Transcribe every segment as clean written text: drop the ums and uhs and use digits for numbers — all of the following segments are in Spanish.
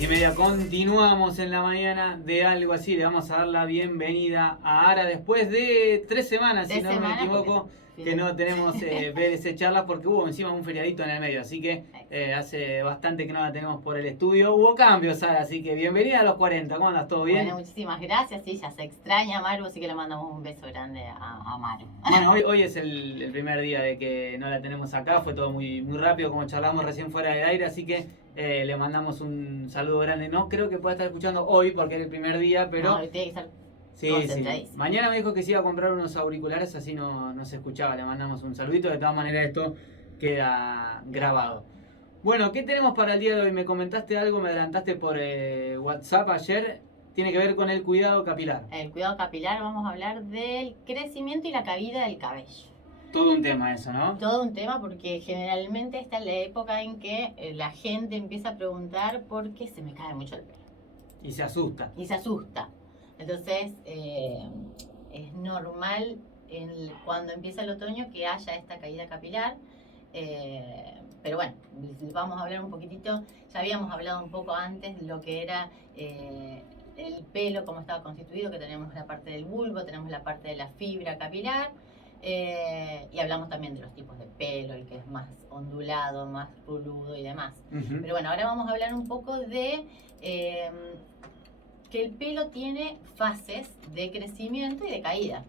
10:30 continuamos en la mañana de Algo Así. Le vamos a dar la bienvenida a Ara después de 3 semanas, si no me equivoco, que no tenemos BDC charlas porque hubo encima un feriadito en el medio, así que hace bastante que no la tenemos por el estudio. Hubo cambios, Ara, así que bienvenida a los 40. ¿Cómo andas? ¿Todo bien? Bueno, muchísimas gracias. Sí, ya se extraña a Maru, así que le mandamos un beso grande a Maru. Bueno, hoy es el primer día de que no la tenemos acá. Fue todo muy rápido, como charlamos recién fuera del aire, así que le mandamos un saludo grande. No creo que pueda estar escuchando hoy porque es el primer día, pero... No, tiene que estar sí. concentradísimo. Mañana me dijo que se iba a comprar unos auriculares, así no se escuchaba. Le mandamos un saludito. De todas maneras, esto queda grabado. Bueno, ¿qué tenemos para el día de hoy? Me comentaste algo, me adelantaste por WhatsApp ayer. Tiene que ver con el cuidado capilar. El cuidado capilar, vamos a hablar del crecimiento y la caída del cabello. Todo un tema eso, ¿no? Todo un tema porque generalmente esta es la época en que la gente empieza a preguntar por qué se me cae mucho el pelo. Y se asusta. Entonces, es normal cuando empieza el otoño que haya esta caída capilar. Pero bueno, vamos a hablar un poquitito. Ya habíamos hablado un poco antes de lo que era el pelo, cómo estaba constituido, que tenemos la parte del bulbo, tenemos la parte de la fibra capilar. Y hablamos también de los tipos de pelo, el que es más ondulado, más peludo y demás. Pero bueno, ahora vamos a hablar un poco de que el pelo tiene fases de crecimiento y de caída.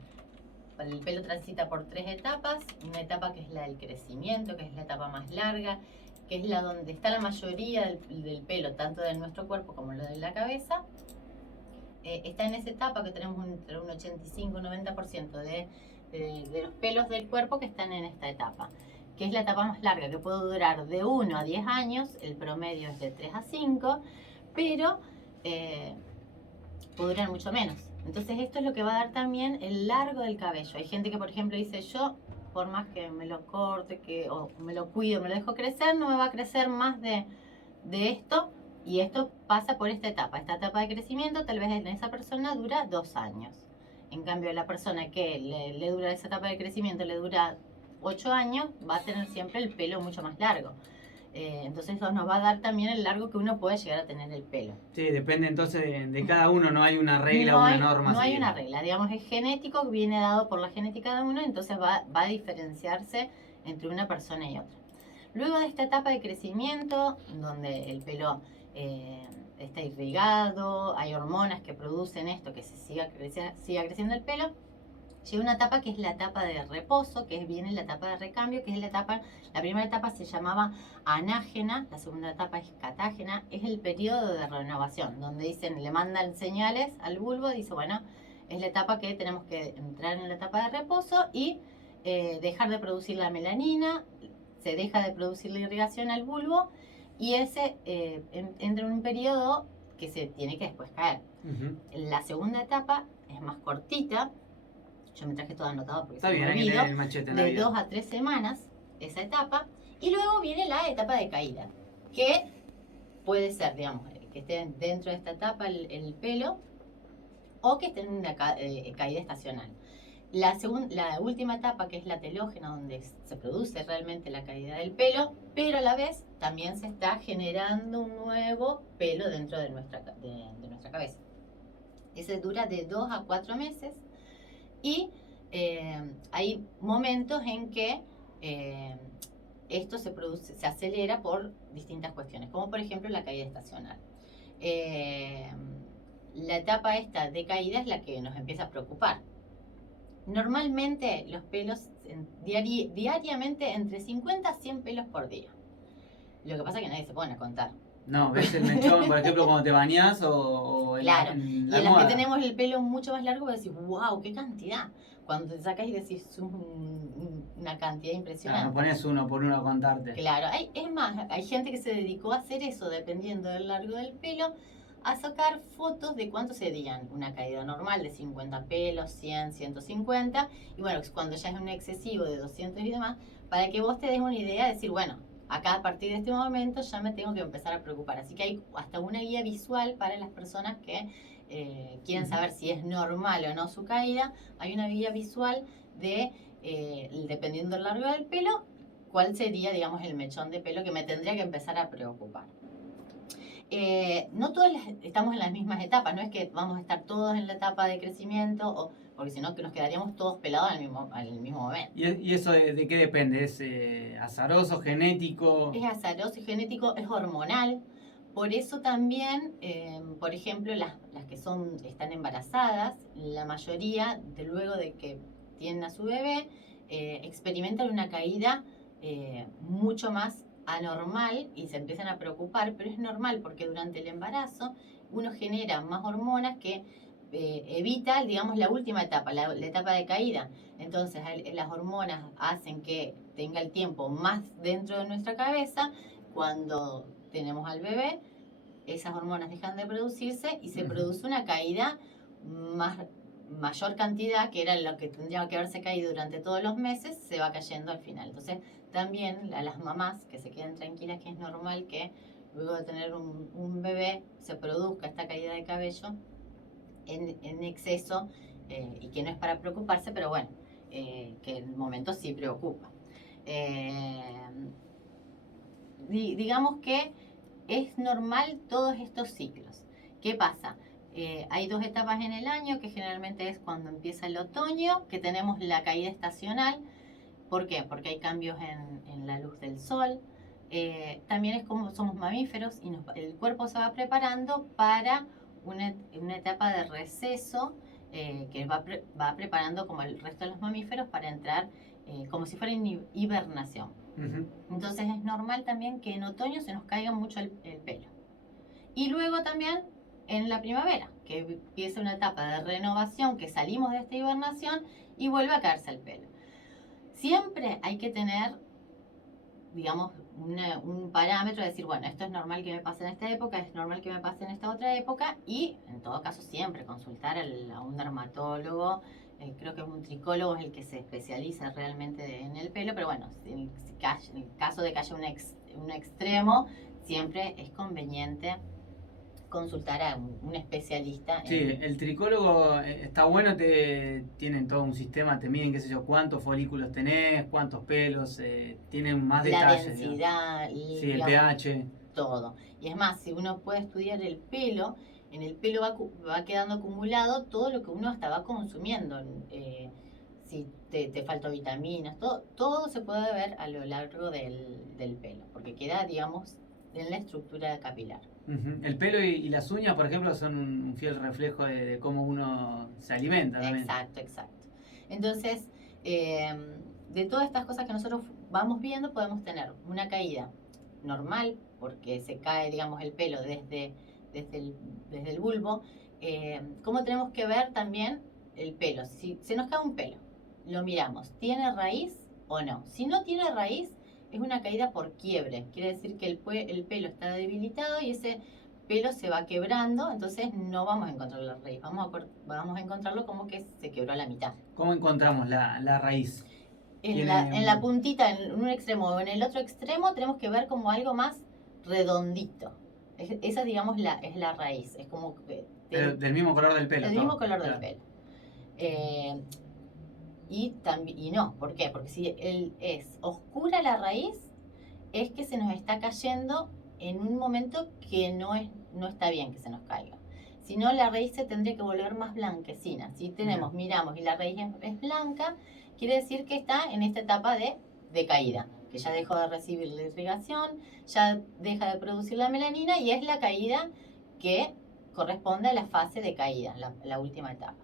El pelo transita por 3 etapas. Una etapa que es la del crecimiento, que es la etapa más larga, que es la donde está la mayoría del pelo, tanto de nuestro cuerpo como lo de la cabeza. Está en esa etapa que tenemos entre un 85 y 90% de los pelos del cuerpo que están en esta etapa, que es la etapa más larga, que puede durar de 1 a 10 años, el promedio es de 3 a 5, pero puede durar mucho menos. Entonces esto es lo que va a dar también el largo del cabello. Hay gente que, por ejemplo, dice: yo, por más que me lo corte, o me lo cuido, me lo dejo crecer, no me va a crecer más de esto. Y esto pasa por esta etapa. Esta etapa de crecimiento tal vez en esa persona dura 2 años. En cambio, la persona que le dura esa etapa de crecimiento, le dura 8 años, va a tener siempre el pelo mucho más largo. Entonces eso nos va a dar también el largo que uno puede llegar a tener el pelo. Sí, depende entonces de cada uno, no hay una regla o una norma. No hay una regla, digamos, es genético, viene dado por la genética de uno, entonces va a diferenciarse entre una persona y otra. Luego de esta etapa de crecimiento, donde el pelo está irrigado, hay hormonas que producen esto, que se siga creciendo el pelo, llega una etapa que es la etapa de reposo, que viene la etapa de recambio, que es la primera etapa se llamaba anágena, la segunda etapa es catágena, es el periodo de renovación, donde le mandan señales al bulbo, dice, bueno, es la etapa que tenemos que entrar en la etapa de reposo y dejar de producir la melanina, se deja de producir la irrigación al bulbo y ese entra en un periodo que se tiene que después caer. La segunda etapa es más cortita. Yo me traje todo anotado porque está se bien, me olvidó, el machete de 2 a 3 semanas esa etapa, y luego viene la etapa de caída, que puede ser, digamos, que esté dentro de esta etapa el pelo, o que esté en una caída estacional. La última etapa, que es la telógena, donde se produce realmente la caída del pelo, pero a la vez también se está generando un nuevo pelo dentro de nuestra cabeza. Ese dura de 2 a 4 meses. Y hay momentos en que esto se acelera por distintas cuestiones, como por ejemplo la caída estacional. La etapa esta de caída es la que nos empieza a preocupar. Normalmente los pelos, diariamente entre 50 a 100 pelos por día. Lo que pasa es que nadie se pone a contar. No, ves el mechón, por ejemplo, cuando te bañás o claro, en y en los que tenemos el pelo mucho más largo, decís, wow, qué cantidad. Cuando te sacas y decís, una cantidad impresionante. Claro, no pones uno por uno a contarte. Claro, es más, hay gente que se dedicó a hacer eso, dependiendo del largo del pelo, a sacar fotos de cuánto serían una caída normal de 50 pelos, 100, 150, y bueno, cuando ya es un excesivo de 200 y demás, para que vos te des una idea de decir, bueno, acá a partir de este momento ya me tengo que empezar a preocupar. Así que hay hasta una guía visual para las personas que quieren saber si es normal o no su caída. Hay una guía visual de, dependiendo del largo del pelo, cuál sería, digamos, el mechón de pelo que me tendría que empezar a preocupar. No todos estamos en las mismas etapas, no es que vamos a estar todos en la etapa de crecimiento, porque si no que nos quedaríamos todos pelados al mismo momento. ¿Y eso de qué depende? ¿Es azaroso, genético? Es azaroso y genético, es hormonal. Por eso también, por ejemplo, las que están embarazadas, la mayoría, luego de que tienen a su bebé, experimentan una caída mucho más anormal y se empiezan a preocupar, pero es normal porque durante el embarazo uno genera más hormonas que evita, digamos, la última etapa, la etapa de caída. Entonces, las hormonas hacen que tenga el tiempo más dentro de nuestra cabeza. Cuando tenemos al bebé, esas hormonas dejan de producirse y se produce una caída mayor cantidad, que era lo que tendría que haberse caído durante todos los meses, se va cayendo al final. Entonces, también a las mamás que se queden tranquilas, que es normal que luego de tener un bebé se produzca esta caída de cabello en exceso, y que no es para preocuparse, pero bueno, que en el momento sí preocupa. Digamos que es normal todos estos ciclos. ¿Qué pasa? Hay 2 etapas en el año, que generalmente es cuando empieza el otoño, que tenemos la caída estacional. ¿Por qué? Porque hay cambios en la luz del sol. También es como somos mamíferos y el cuerpo se va preparando para una etapa de receso, que va preparando como el resto de los mamíferos para entrar como si fuera en hibernación. Entonces es normal también que en otoño se nos caiga mucho el pelo. Y luego también en la primavera, que empieza una etapa de renovación, que salimos de esta hibernación y vuelve a caerse el pelo. Siempre hay que tener, digamos, un parámetro de decir, bueno, esto es normal que me pase en esta época, es normal que me pase en esta otra época, y en todo caso siempre consultar a un dermatólogo. Creo que un tricólogo es el que se especializa realmente en el pelo, pero bueno, en el caso de que haya un extremo, siempre es conveniente consultar a un especialista. Sí, el tricólogo está bueno, tienen todo un sistema, te miden, qué sé yo, cuántos folículos tenés, cuántos pelos, tienen más detalles. La densidad, sí, digamos, el pH. Todo. Y es más, si uno puede estudiar el pelo, en el pelo va quedando acumulado todo lo que uno hasta va consumiendo. Si te faltó vitaminas, todo se puede ver a lo largo del pelo, porque queda, digamos, en la estructura capilar. El pelo y las uñas, por ejemplo, son un fiel reflejo de cómo uno se alimenta. Exacto. Entonces, de todas estas cosas que nosotros vamos viendo, podemos tener una caída normal, porque se cae, digamos, el pelo desde el bulbo. ¿Cómo tenemos que ver también el pelo? Si se nos cae un pelo, lo miramos, ¿tiene raíz o no? Si no tiene raíz, es una caída por quiebre. Quiere decir que el pelo está debilitado y ese pelo se va quebrando, entonces no vamos a encontrar la raíz. Vamos a encontrarlo como que se quebró a la mitad. ¿Cómo encontramos la raíz? En la puntita, en un extremo o en el otro extremo, tenemos que ver como algo más redondito. Esa, digamos, es la raíz. Es como del mismo color del pelo. Del mismo color del pelo. Y no, ¿por qué? Porque si es oscura la raíz, es que se nos está cayendo en un momento que no está bien que se nos caiga. Si no, la raíz se tendría que volver más blanquecina. Si miramos y la raíz es blanca, quiere decir que está en esta etapa de caída, que ya dejó de recibir la irrigación, ya deja de producir la melanina y es la caída que corresponde a la fase de caída, la última etapa.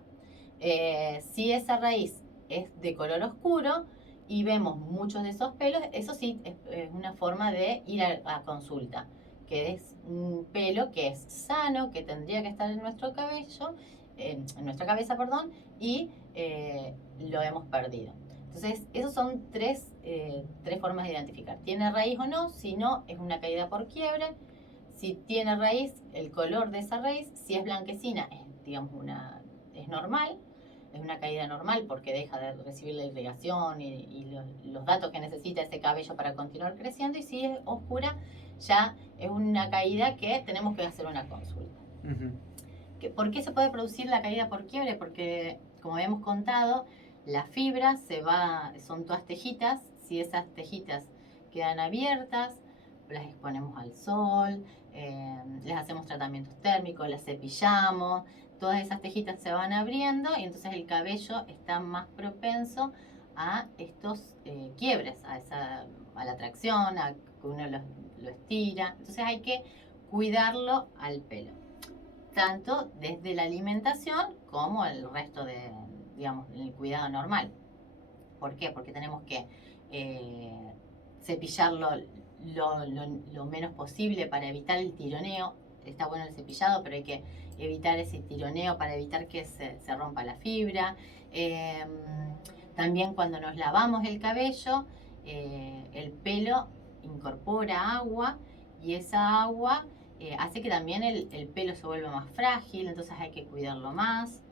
Si esa raíz es de color oscuro y vemos muchos de esos pelos, eso sí es una forma de ir a consulta, que es un pelo que es sano, que tendría que estar en nuestro cabello, en nuestra cabeza, perdón, y lo hemos perdido. Entonces, esas son tres formas de identificar. ¿Tiene raíz o no? Si no, es una caída por quiebre. Si tiene raíz, el color de esa raíz, si es blanquecina, es normal. Es una caída normal porque deja de recibir la irrigación y los datos que necesita ese cabello para continuar creciendo. Y si es oscura, ya es una caída que tenemos que hacer una consulta. ¿Por qué se puede producir la caída por quiebre? Porque, como habíamos contado, las fibras son todas tejitas. Si esas tejitas quedan abiertas, las exponemos al sol, les hacemos tratamientos térmicos, las cepillamos, todas esas tejitas se van abriendo y entonces el cabello está más propenso a estos quiebres, a la tracción, a que uno lo estira. Entonces hay que cuidarlo al pelo, tanto desde la alimentación como el resto de, digamos, el cuidado normal. ¿Por qué? Porque tenemos que cepillarlo lo menos posible para evitar el tironeo. Está bueno el cepillado, pero hay que evitar ese tironeo para evitar que se rompa la fibra. También cuando nos lavamos el cabello, el pelo incorpora agua y esa agua hace que también el pelo se vuelva más frágil, entonces hay que cuidarlo más.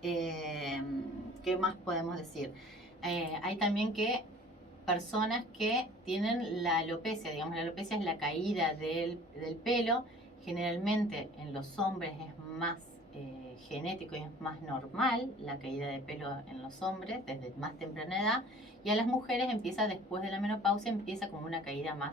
¿Qué más podemos decir? Hay también que personas que tienen la alopecia, digamos, la alopecia es la caída del pelo, generalmente en los hombres es más genético y es más normal la caída de pelo en los hombres desde más temprana edad, y a las mujeres empieza después de la menopausia, empieza como una caída más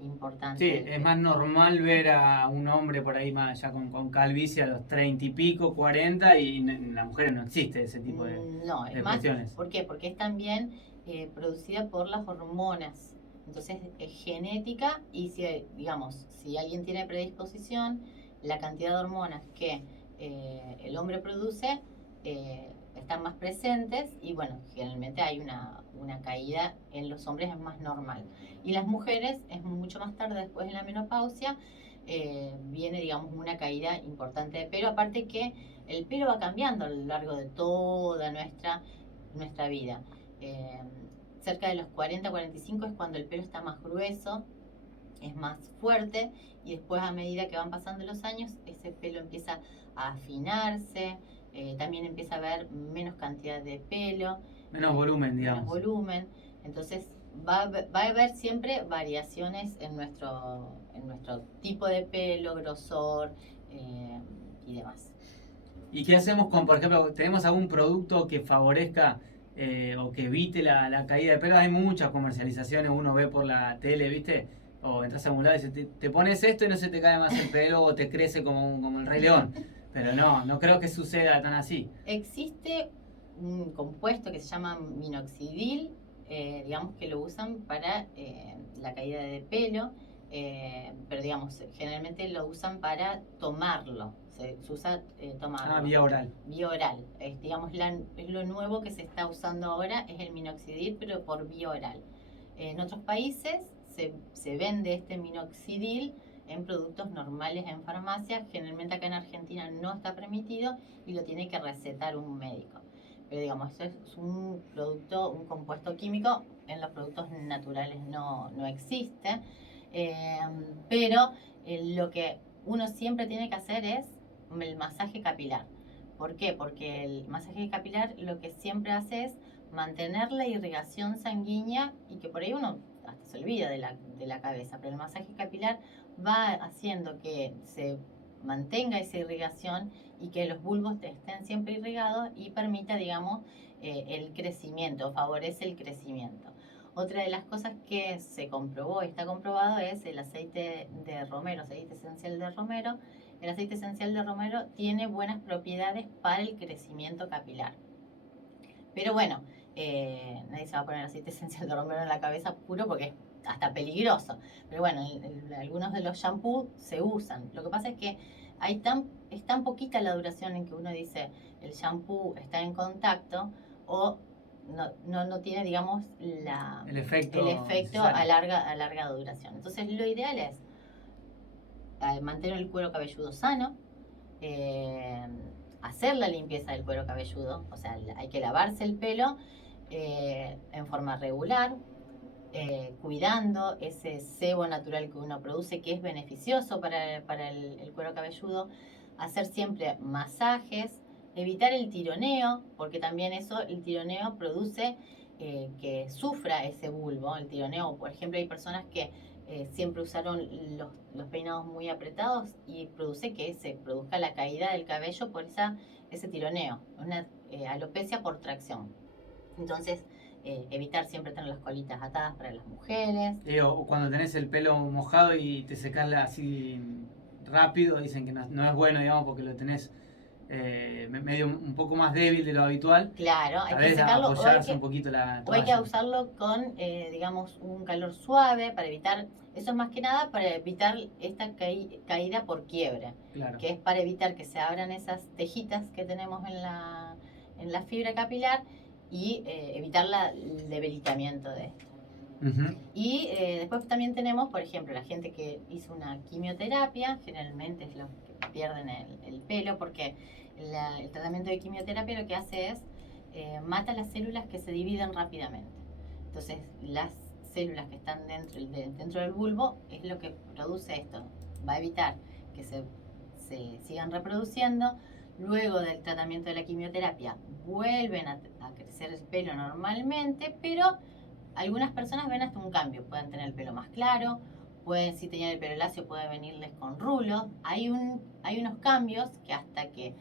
importante. Sí, es más normal ver a un hombre por ahí más ya con calvicie a los 30 y pico, 40, y en las mujeres no existe ese tipo de, no, es de más, cuestiones. ¿por qué? Porque es también producida por las hormonas. Entonces es genética, y si, digamos, si alguien tiene predisposición, la cantidad de hormonas que el hombre produce están más presentes, y bueno, generalmente hay una caída en los hombres, es más normal. Y las mujeres es mucho más tarde, después de la menopausia, viene, digamos, una caída importante de pelo, aparte que el pelo va cambiando a lo largo de toda nuestra vida. Cerca de los 40-45 es cuando el pelo está más grueso, es más fuerte, y después, a medida que van pasando los años, ese pelo empieza a afinarse, también empieza a haber menos cantidad de pelo, menos volumen, digamos. Menos volumen. Entonces va a haber siempre variaciones en nuestro tipo de pelo, grosor y demás. ¿Y qué hacemos con, por ejemplo, tenemos algún producto que favorezca o que evite la caída de pelo? Hay muchas comercializaciones, uno ve por la tele, ¿viste? O entras a algún lado y dice, te pones esto y no se te cae más el pelo o te crece como el Rey León. Pero no creo que suceda tan así. Existe un compuesto que se llama minoxidil, digamos que lo usan para la caída de pelo, pero digamos, generalmente lo usan para tomarlo. Se usa tomarlo. Vía oral. Vía oral. Digamos, es lo nuevo que se está usando ahora, es el minoxidil, pero por vía oral. En otros países se vende este minoxidil en productos normales en farmacia. Generalmente acá en Argentina no está permitido y lo tiene que recetar un médico. Pero digamos, eso es un producto, un compuesto químico, en los productos naturales no existe. Pero lo que uno siempre tiene que hacer es el masaje capilar. ¿Por qué? Porque el masaje capilar lo que siempre hace es mantener la irrigación sanguínea, y que por ahí uno hasta se olvida de la cabeza, pero el masaje capilar va haciendo que se mantenga esa irrigación y que los bulbos estén siempre irrigados y permita, digamos, el crecimiento, favorece el crecimiento. Otra de las cosas que se comprobó, está comprobado, es el aceite de romero, aceite esencial de romero. El aceite esencial de romero tiene buenas propiedades para el crecimiento capilar. Pero bueno, nadie se va a poner aceite esencial de romero en la cabeza puro porque es hasta peligroso. Pero bueno, algunos de los shampoos se usan. Lo que pasa es que es tan poquita la duración en que uno dice el shampoo está en contacto, o no tiene, digamos, el efecto a larga duración. Entonces lo ideal es mantener el cuero cabelludo sano, hacer la limpieza del cuero cabelludo, o sea, hay que lavarse el pelo en forma regular, cuidando ese sebo natural que uno produce, que es beneficioso para el cuero cabelludo, hacer siempre masajes, evitar el tironeo, porque también el tironeo produce que sufra ese bulbo. El tironeo, por ejemplo, hay personas que siempre usaron los peinados muy apretados y produce que se produzca la caída del cabello por ese tironeo, una alopecia por tracción. Entonces, evitar siempre tener las colitas atadas para las mujeres. O cuando tenés el pelo mojado y te secás así rápido, dicen que no es bueno, digamos, porque lo tenés medio un poco más débil de lo habitual. Claro, hay que secarlo apoyarse un poquito la o hay que usarlo con, digamos, un calor suave para evitar, eso es más que nada para evitar esta caída por quiebre, claro. Que es para evitar que se abran esas tejitas que tenemos en la fibra capilar y evitar el debilitamiento de esto. Uh-huh. Y después también tenemos, por ejemplo, la gente que hizo una quimioterapia, generalmente es los que pierden el pelo, porque el tratamiento de quimioterapia lo que hace es mata las células que se dividen rápidamente. Entonces, las células que están dentro del bulbo es lo que produce esto. Va a evitar que se sigan reproduciendo. Luego del tratamiento de la quimioterapia, vuelven a crecer el pelo normalmente, pero algunas personas ven hasta un cambio. Pueden tener el pelo más claro, si tenían el pelo lacio, puede venirles con rulos. Hay unos cambios que hasta que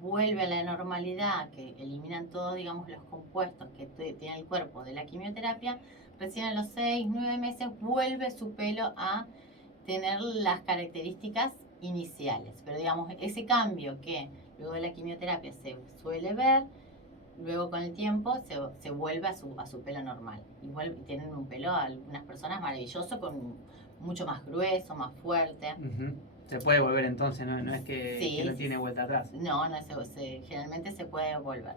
vuelve a la normalidad, que eliminan todos, digamos, los compuestos que tiene el cuerpo de la quimioterapia, recién a los 6-9 meses vuelve su pelo a tener las características iniciales. Pero digamos, ese cambio que luego de la quimioterapia se suele ver, luego con el tiempo se vuelve a su pelo normal. Y tienen un pelo, algunas personas, maravilloso, con mucho más grueso, más fuerte. Uh-huh. Se puede volver entonces, no es que no tiene vuelta atrás. No, generalmente se puede volver.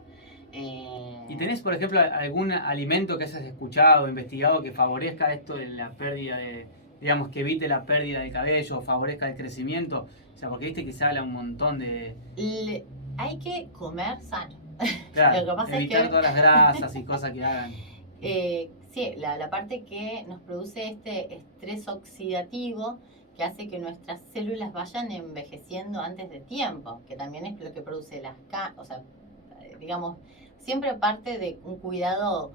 ¿Y tenés, por ejemplo, algún alimento que hayas escuchado, investigado, que favorezca esto de la pérdida digamos, que evite la pérdida de cabello, o favorezca el crecimiento? O sea, porque viste que se habla un montón de... Hay que comer sano. Claro, lo que pasa evitar todas las grasas y cosas que hagan. Sí, la parte que nos produce este estrés oxidativo que hace que nuestras células vayan envejeciendo antes de tiempo, que también es lo que produce o sea, digamos, siempre parte de un cuidado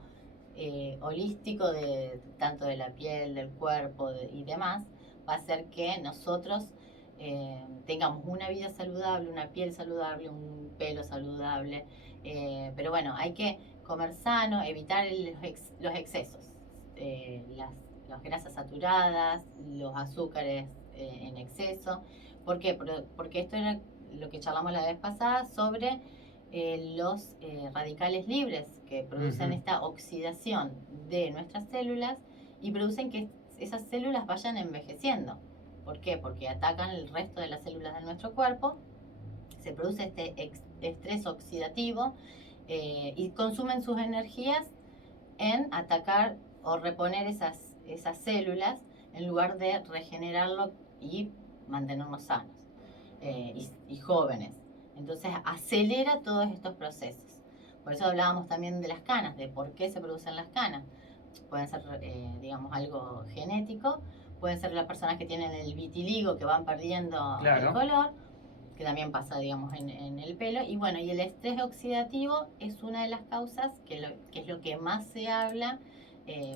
holístico tanto de la piel, del cuerpo y demás, va a hacer que nosotros tengamos una vida saludable, una piel saludable, un pelo saludable, pero bueno, hay que comer sano, evitar los excesos, las grasas saturadas, los azúcares en exceso. ¿Por qué? Porque esto era lo que charlamos la vez pasada sobre los radicales libres que producen esta oxidación de nuestras células y producen que esas células vayan envejeciendo. ¿Por qué? Porque atacan el resto de las células de nuestro cuerpo, se produce este estrés oxidativo y consumen sus energías en atacar o reponer esas células en lugar de regenerarlo y mantenernos sanos y jóvenes. Entonces acelera todos estos procesos. Por eso hablábamos también de las canas, de por qué se producen las canas. Pueden ser, digamos, algo genético, pueden ser las personas que tienen el vitiligo, que van perdiendo el color, que también pasa, digamos, en el pelo. Y bueno, y el estrés oxidativo es una de las causas que es lo que más se habla.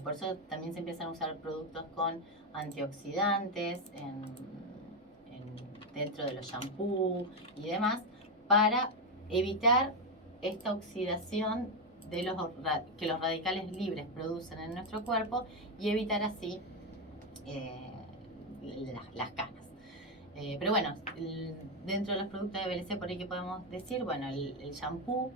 Por eso también se empiezan a usar productos con antioxidantes dentro de los shampoos y demás, para evitar esta oxidación que los radicales libres producen en nuestro cuerpo y evitar así las canas. Pero bueno, dentro de los productos de BLC por ahí que podemos decir, bueno, el shampoo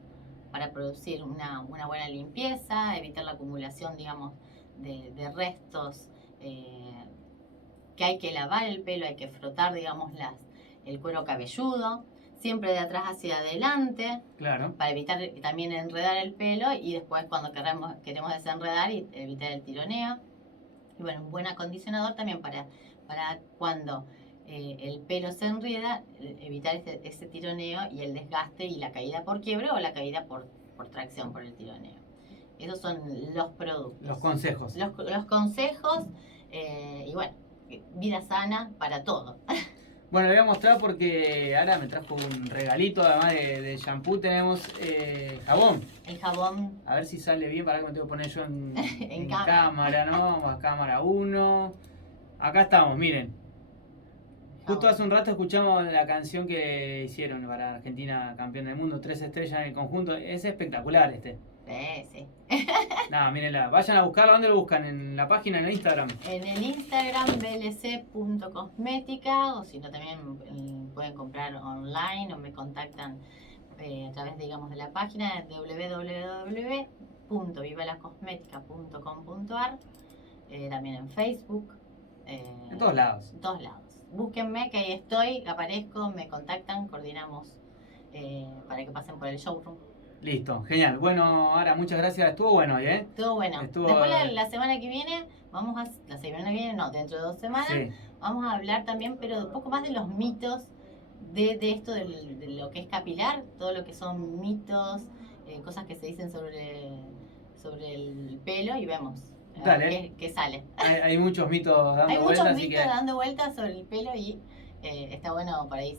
para producir una buena limpieza, evitar la acumulación, digamos, de restos, que hay que lavar el pelo, hay que frotar, digamos, el cuero cabelludo, siempre de atrás hacia adelante, para evitar también enredar el pelo y después cuando queremos desenredar y evitar el tironeo. Y bueno, un buen acondicionador también para cuando el pelo se enreda, evitar ese tironeo y el desgaste y la caída por quiebre o la caída por tracción por el tironeo. Esos son los productos. Los consejos. Los consejos y bueno, vida sana para todo. Bueno, le voy a mostrar porque ahora me trajo un regalito, además de shampoo tenemos jabón. El jabón. A ver si sale bien, para que me tengo que poner yo en cámara, ¿no? Vamos a cámara 1. Acá estamos, miren. Justo hace un rato escuchamos la canción que hicieron para Argentina campeón del mundo, 3 estrellas en el conjunto. Es espectacular este. Sí. No, mírenla. Vayan a buscarla. ¿Dónde lo buscan? ¿En la página, en el Instagram? En el Instagram blc.cosmética, o si no también pueden comprar online o me contactan a través, digamos, de la página www.vivalacosmetica.com.ar, también en Facebook. En todos lados. En todos lados. Búsquenme, que ahí estoy, aparezco, me contactan, coordinamos para que pasen por el showroom. Listo, genial. Bueno, Ara, muchas gracias. Estuvo bueno hoy, ¿eh? Estuvo bueno. Estuvo... Después la semana que viene, dentro de 2 semanas, sí, vamos a hablar también, pero un poco más de los mitos de esto, de lo que es capilar, todo lo que son mitos, cosas que se dicen sobre el pelo, y vemos qué sale. Hay muchos mitos dando Hay vueltas. muchos mitos dando vueltas sobre el pelo y está bueno por ahí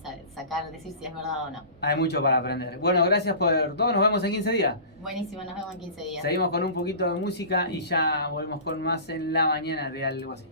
decir si es verdad o no. Hay mucho para aprender. Bueno, gracias por todo. Nos vemos en 15 días. Buenísimo, nos vemos en 15 días. Seguimos con un poquito de música y ya volvemos con más en la mañana de algo así.